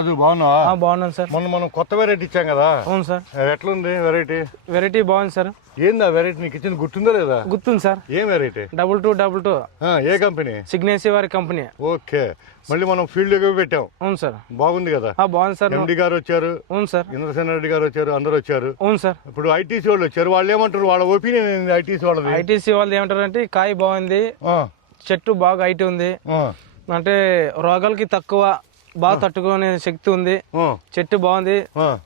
రాజు బాగున్నావా? ఆ, బాగున్నాను సార్. మొన్న మనం కొత్త వెరైటీ ఇచ్చాం కదా? అవును సార్. ఎట్లుంది వెరైటీ వెరైటీ బాగుంది సార్. ఏంది ఆ వెరైటీ నీకు ఇచ్చింది గుర్తుందో లేదా? గుర్తుంది సార్. ఏం variety double two double two ఏ కంపెనీ సిగ్నేసీ వారి కంపెనీ ఓకే. మళ్ళీ మనం ఫీల్డ్ పెట్టాం. అవును సార్. బాగుంది కదా? బాగుంది సార్. ఎండి గారు వచ్చారు. అవును సార్. ఇంద్రసేన రెడ్డి గారు వచ్చారు. అందరు వచ్చారు. అవును సార్. ఇప్పుడు ఐటీసీ వాళ్ళు వచ్చారు. వాళ్ళు ఏమంటారు? వాళ్ళ ఒపీనియన్ ఐటీసీ వాళ్ళది? ఐటీసీ వాళ్ళు ఏమంటారంటే ఈ కాయ బాగుంది. చెట్టు బాగా హైట్ ఉంది. అంటే రోగాలకి తక్కువ బాగా తట్టుకునే శక్తి ఉంది. చెట్టు బాగుంది.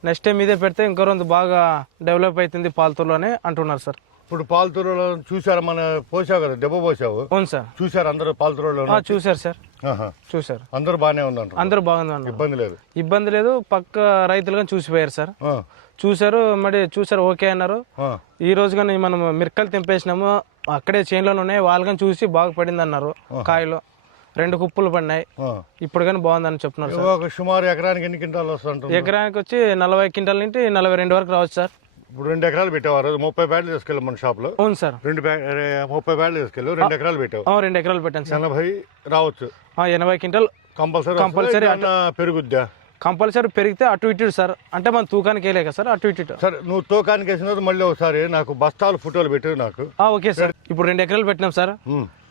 నెక్స్ట్ టైం ఇదే పెడితే ఇంకో రోజు బాగా డెవలప్ అవుతుంది పాలతూరులో అని అంటున్నారు సార్. ఇప్పుడు పాలతూరులో చూసారు మన పోసావు కదా దెబ్బ పోసావు? అవును సార్. చూసారు అందరూ పాలతూరులో ఆ, చూశారు సార్. చూశారు. అందరూ బాగానే ఉందంటారు అందరూ బాగుంది ఇబ్బంది లేదు. ఇబ్బంది లేదు పక్క రైతులు కానీ చూసిపోయారు సార్. ఆ, చూశారు మరి చూశారు ఓకే అన్నారు. ఈ రోజు కానీ మనం మిరకలు తెంపేసినాము అక్కడే చేనులోనే కానీ చూసి బాగా పడింది అన్నారు కాయలు. రెండు కుప్పలు పడినాయి. ఇప్పుడు కానీ బాగుందని చెప్తున్నారు సార్. సుమారు ఎకరానికి ఎన్ని క్వింటాలు వస్తుంటుంది ఎకరానికి వచ్చి నలభై క్వింటాల నుండి నలభై రెండు వరకు రావచ్చు సార్. ఇప్పుడు రెండు ఎకరాలు పెట్టావారు ముప్పై ప్యాడ్లు తీసుకెళ్ళి మన షాప్లో అవును సార్. రెండు ముప్పై ప్యాడ్లు తీసుకెళ్ళు రెండు ఎకరాలు పెట్టావు. రెండు ఎకరాలు పెట్టాను సార్. ఎనభై రావచ్చు. ఎనభై క్వింటల్ కంపల్సరీ ఏమన్నా పెరుగుద్దా? కంపల్సరీ పెరిగితే అటు ఇటు సార్. అంటే మన తూకానికి వేయలేక సార్ అటు ఇటు సరే నువ్వు తోకానికి వేసిన మళ్ళీ ఒకసారి నాకు బస్తాలు ఫోటోలు పెట్టు నాకు. Okay sir. ఇప్పుడు రెండు ఎకరాలు పెట్టినాం సార్.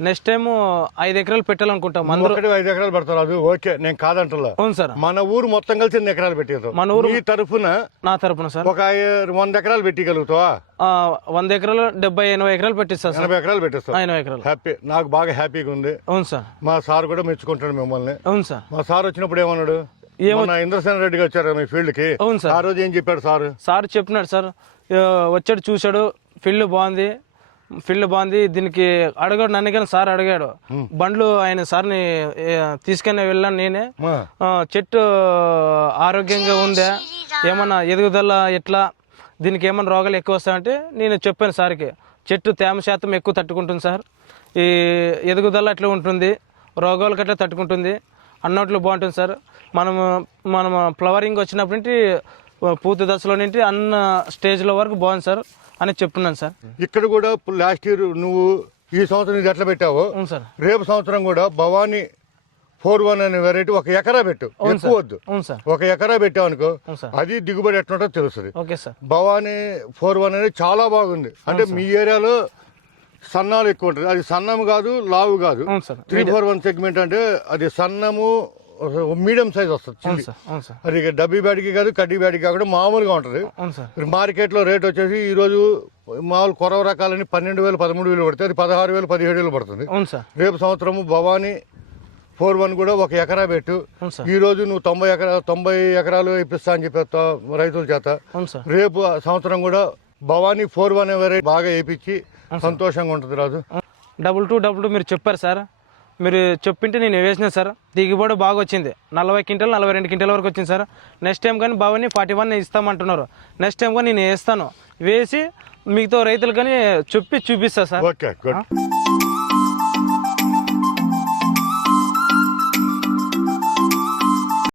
నెక్స్ట్ టైం ఐదు ఎకరాలు పెట్టాలనుకుంటాం. ఒకటి ఐదు ఎకరాలు పెడతారు అది ఓకే నేను కాదంటలా. అవును సార్. మన ఊరు మొత్తం కలిసి ఎన్ని ఎకరాలు పెట్టేది. మన ఊరు- ఈ తరఫున నా తరపున సార్. ఒక వంద ఎకరాలు పెట్టగలుగుతావా వంద ఎకరాలు డెబ్బై ఎనభై ఎకరాలు పెట్టిస్తారు సార్. ఎనభై ఎకరాలు ఎనభై ఎకరాలు. హ్యాపీ. నాకు బాగా హ్యాపీగా ఉంది. అవును సార్. మా సార్ కూడా మెచ్చుకుంటాడు మిమ్మల్ని. అవును సార్. మా సార్ వచ్చినప్పుడు ఏమన్నాడు? మొన్న ఇంద్రసేన రెడ్డి వచ్చారు మీ ఫీల్డ్కి? అవును సార్. ఆ రోజు ఏం చెప్పాడు సార్? సార్ చెప్పినాడు సార్. వచ్చాడు చూశాడు. ఫీల్డ్ బాగుంది. ఫీల్డ్ బాగుంది. దీనికి అడిగాడు నన్ను కానీ సార్ అడిగాడు. బండ్లు ఆయన సార్ని తీసుకొని వెళ్ళాను నేనే. చెట్టు ఆరోగ్యంగా ఉందా? ఏమన్నా ఎదుగుదల ఎట్లా? దీనికి ఏమన్నా రోగాలు ఎక్కువ వస్తాయంటే నేను చెప్పాను సార్కి. చెట్టు తేమ శాతం ఎక్కువ తట్టుకుంటుంది సార్. ఈ ఎదుగుదల ఎట్లా ఉంటుంది. రోగాలకు ఎట్లా తట్టుకుంటుంది. అన్నట్లు బాగుంటుంది సార్. మనము మనం ఫ్లవరింగ్ వచ్చినప్పటి పూర్తి దశలో నుండి అన్న స్టేజ్ల వరకు బాగుంది సార్ అని చెప్తున్నాను సార్. ఇక్కడ కూడా లాస్ట్ ఇయర్ నువ్వు ఈ సంవత్సరం ఇది ఎట్లా పెట్టావో? సార్. రేపు సంవత్సరం కూడా భవానీ ఫోర్ వన్ అనే వెరైటీ ఒక ఎకరా పెట్టు. ఎక్కువ వద్దు. ఒక ఎకరా పెట్టావు అనుకో అది దిగుబడి ఎట్లుంటో తెలుస్తుంది. Okay sir. Bhavani four one అనేది చాలా బాగుంది. అంటే మీ ఏరియాలో సన్నాలు ఎక్కువ ఉంటుంది. అది సన్నం కాదు లావు కాదు. త్రీ ఫోర్ వన్ సెగ్మెంట్ అంటే అది సన్నము మీడియం సైజ్ వస్తుంది అది డబ్బీ బ్యాడ్కి కాదు కడ్డీ బ్యాడ్కి కాకుండా మామూలుగా ఉంటుంది. మార్కెట్లో రేట్ వచ్చేసి ఈ రోజు మామూలు కొరవ రకాలని పన్నెండు వేలు పదమూడు వేలు పడుతుంది అది పదహారు వేలు పదిహేడు వేలు పడుతుంది. రేపు సంవత్సరము భవానీ ఫోర్ వన్ కూడా ఒక ఎకరా పెట్టు. ఈ రోజు నువ్వు తొంభై ఎకరా తొంభై ఎకరాలు ఇప్పిస్తా అని చెప్పేస్తావు రైతుల చేత. రేపు సంవత్సరం కూడా భవానీ ఫోర్ వన్ వెరైటీ బాగా వేయించి సంతోషంగా ఉంటుంది Raju. Double two double two మీరు చెప్పారు సార్. మీరు చెప్పింటే నేను వేసిన సార్. దిగుబడి బాగా వచ్చింది. నలభై క్వింటల్ నలభై రెండు క్వింటల్ వరకు వచ్చింది సార్. నెక్స్ట్ టైం కానీ బావని ఫార్టీ వన్ ఇస్తామంటున్నారు. నెక్స్ట్ టైం కానీ నేను వేస్తాను. వేసి మిగతా రైతులు కానీ చెప్పి చూపిస్తా సార్. Okay good